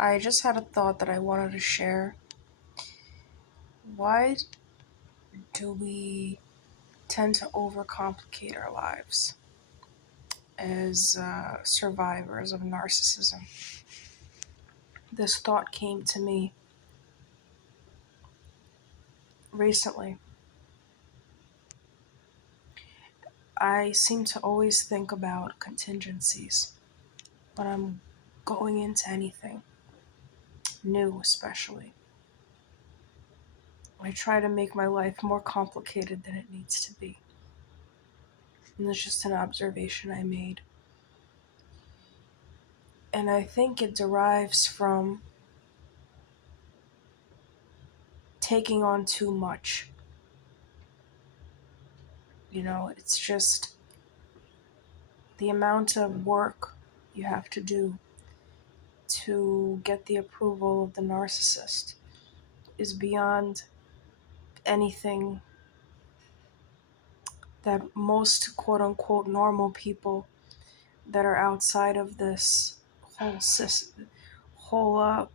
I just had a thought that I wanted to share. Why do we tend to overcomplicate our lives as survivors of narcissism? This thought came to me recently. I seem to always think about contingencies when I'm going into anything new, especially. I try to make my life more complicated than it needs to be. And it's just an observation I made. And I think it derives from taking on too much. It's just the amount of work you have to do to get the approval of the narcissist is beyond anything that most quote unquote normal people that are outside of this whole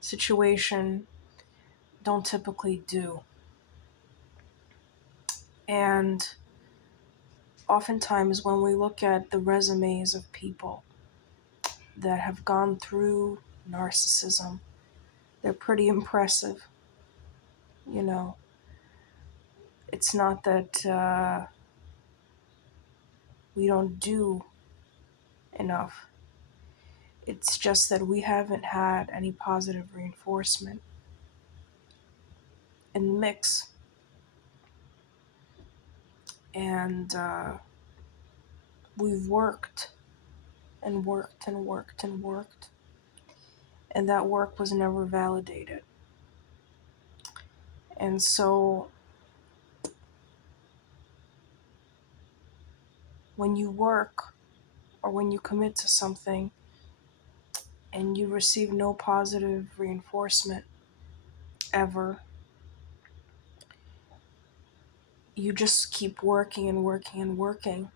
situation don't typically do. And oftentimes when we look at the resumes of people that have gone through narcissism, they're pretty impressive. You know, it's not that we don't do enough. It's just that we haven't had any positive reinforcement in the mix. And we've worked and worked and worked and worked, and that work was never validated. And so when you work or when you commit to something and you receive no positive reinforcement ever, you just keep working and working and working.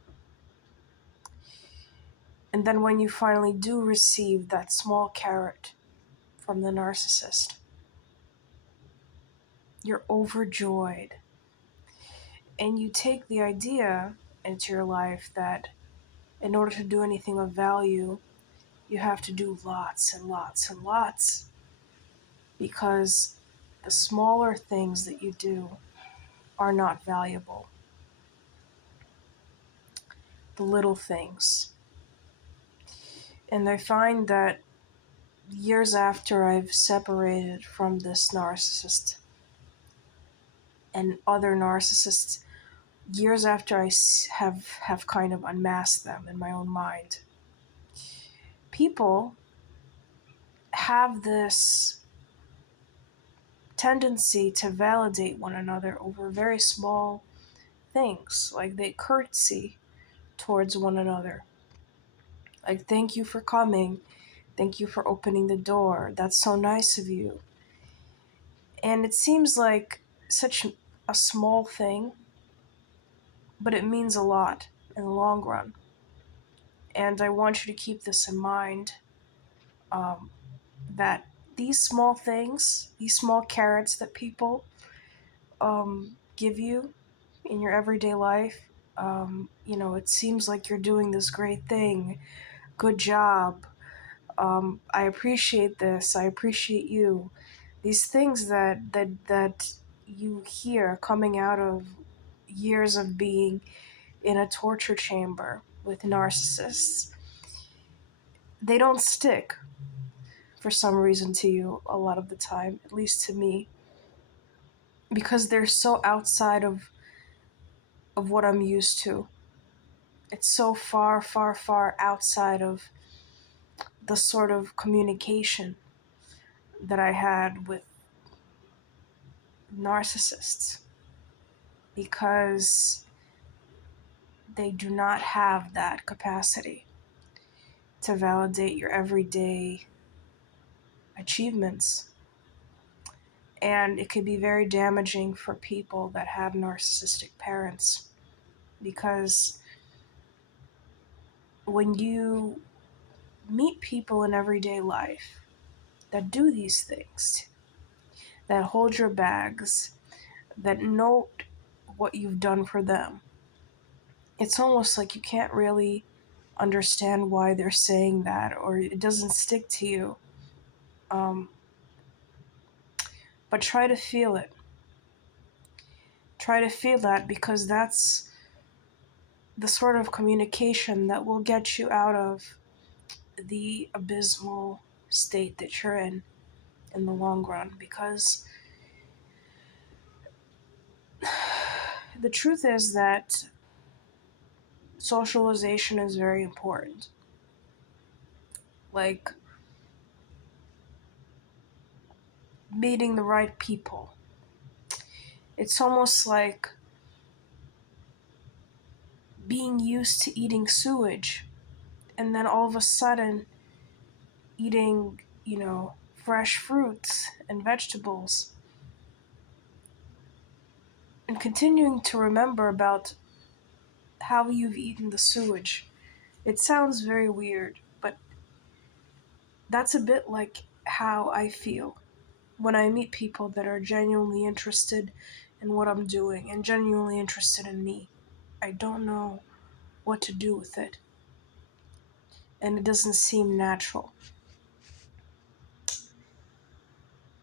And then when you finally do receive that small carrot from the narcissist, you're overjoyed. And you take the idea into your life that in order to do anything of value, you have to do lots and lots and lots. Because the smaller things that you do are not valuable. The little things. And I find that years after I've separated from this narcissist and other narcissists, years after I have kind of unmasked them in my own mind, people have this tendency to validate one another over very small things, like they curtsy towards one another. Like, thank you for coming. Thank you for opening the door. That's so nice of you. And it seems like such a small thing, but it means a lot in the long run. And I want you to keep this in mind, that these small things, these small carrots that people give you in your everyday life, it seems like you're doing this great thing. Good job. I appreciate this. I appreciate you. These things that you hear coming out of years of being in a torture chamber with narcissists, they don't stick for some reason to you a lot of the time, at least to me, because they're so outside of what I'm used to. It's so far, far, far outside of the sort of communication that I had with narcissists, because they do not have that capacity to validate your everyday achievements. And it could be very damaging for people that have narcissistic parents, because when you meet people in everyday life that do these things, that hold your bags, that note what you've done for them. It's almost like you can't really understand why they're saying that, or it doesn't stick to you. Um, but try to feel it. Try to feel that, because that's the sort of communication that will get you out of the abysmal state that you're in the long run. Because the truth is that socialization is very important. Like meeting the right people. It's almost like being used to eating sewage and then all of a sudden eating, fresh fruits and vegetables, and continuing to remember about how you've eaten the sewage. It sounds very weird, but that's a bit like how I feel when I meet people that are genuinely interested in what I'm doing and genuinely interested in me. I don't know what to do with it, and it doesn't seem natural.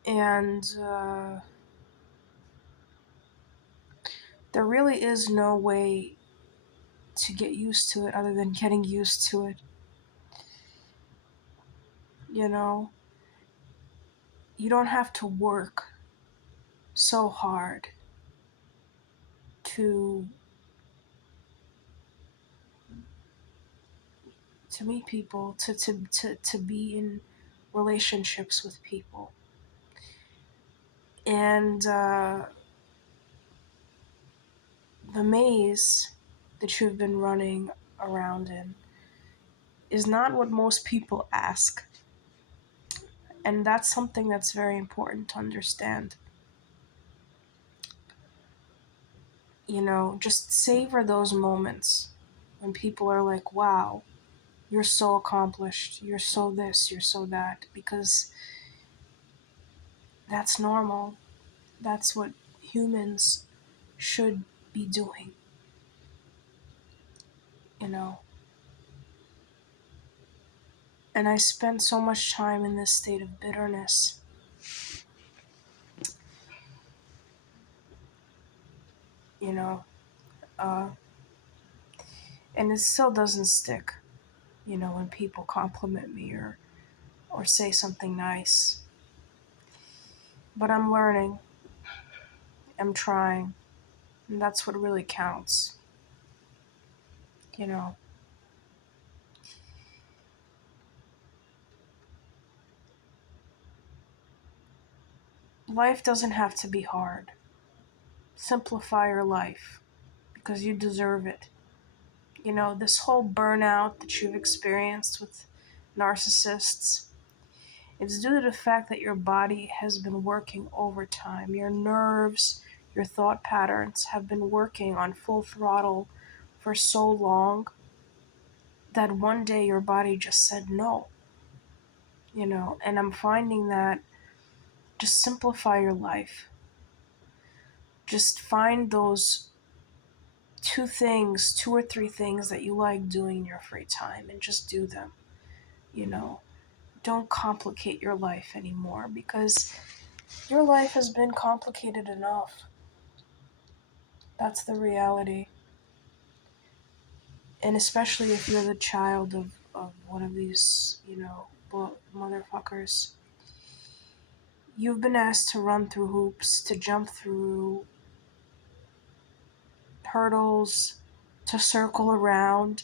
And there really is no way to get used to it other than getting used to it. You know, you don't have to work so hard to meet people, to be in relationships with people. And the maze that you've been running around in is not what most people ask. And that's something that's very important to understand. Just savor those moments when people are like, wow, you're so accomplished, you're so this, you're so that, because that's normal. That's what humans should be doing, you know. And I spent so much time in this state of bitterness, you know, uh, and it still doesn't stick, when people compliment me or say something nice. But I'm learning, I'm trying, and that's what really counts, you know. Life doesn't have to be hard. Simplify your life because you deserve it. This whole burnout that you've experienced with narcissists, it's due to the fact that your body has been working overtime. Your nerves, your thought patterns have been working on full throttle for so long that one day your body just said no, and I'm finding that just simplify your life. Just find those two or three things that you like doing in your free time and just do them, you know. Don't complicate your life anymore because your life has been complicated enough. That's the reality. And especially if you're the child of one of these, motherfuckers. You've been asked to run through hoops, to jump through hurdles, to circle around,